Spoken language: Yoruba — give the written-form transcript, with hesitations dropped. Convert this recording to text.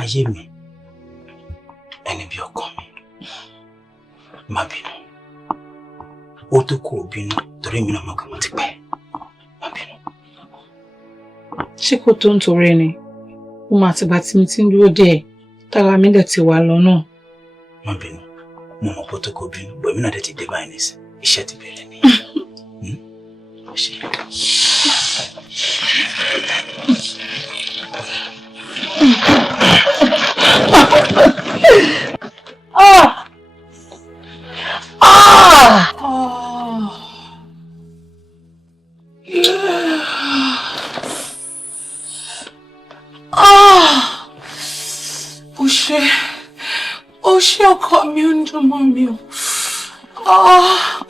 ayé mi ẹni bí ọkọ mi má bínú ó tó kó bínú torí mi náà mọ̀ kí mo ti pẹ́ má bínú. ṣé kò tó ń torí ni mo máa ti bá tí mi ti ń dúró díẹ̀ tára mi dẹ̀ ti wà lọ́nà. má bínú mo mọ̀ pé ó tó kó bínú bọ̀ mí náà dẹ̀ ti dé báyìí nísìn iṣẹ́ ti bẹ̀rẹ̀ ni. Ó ṣe ọkọ mi ń dùn mọ́ mi o.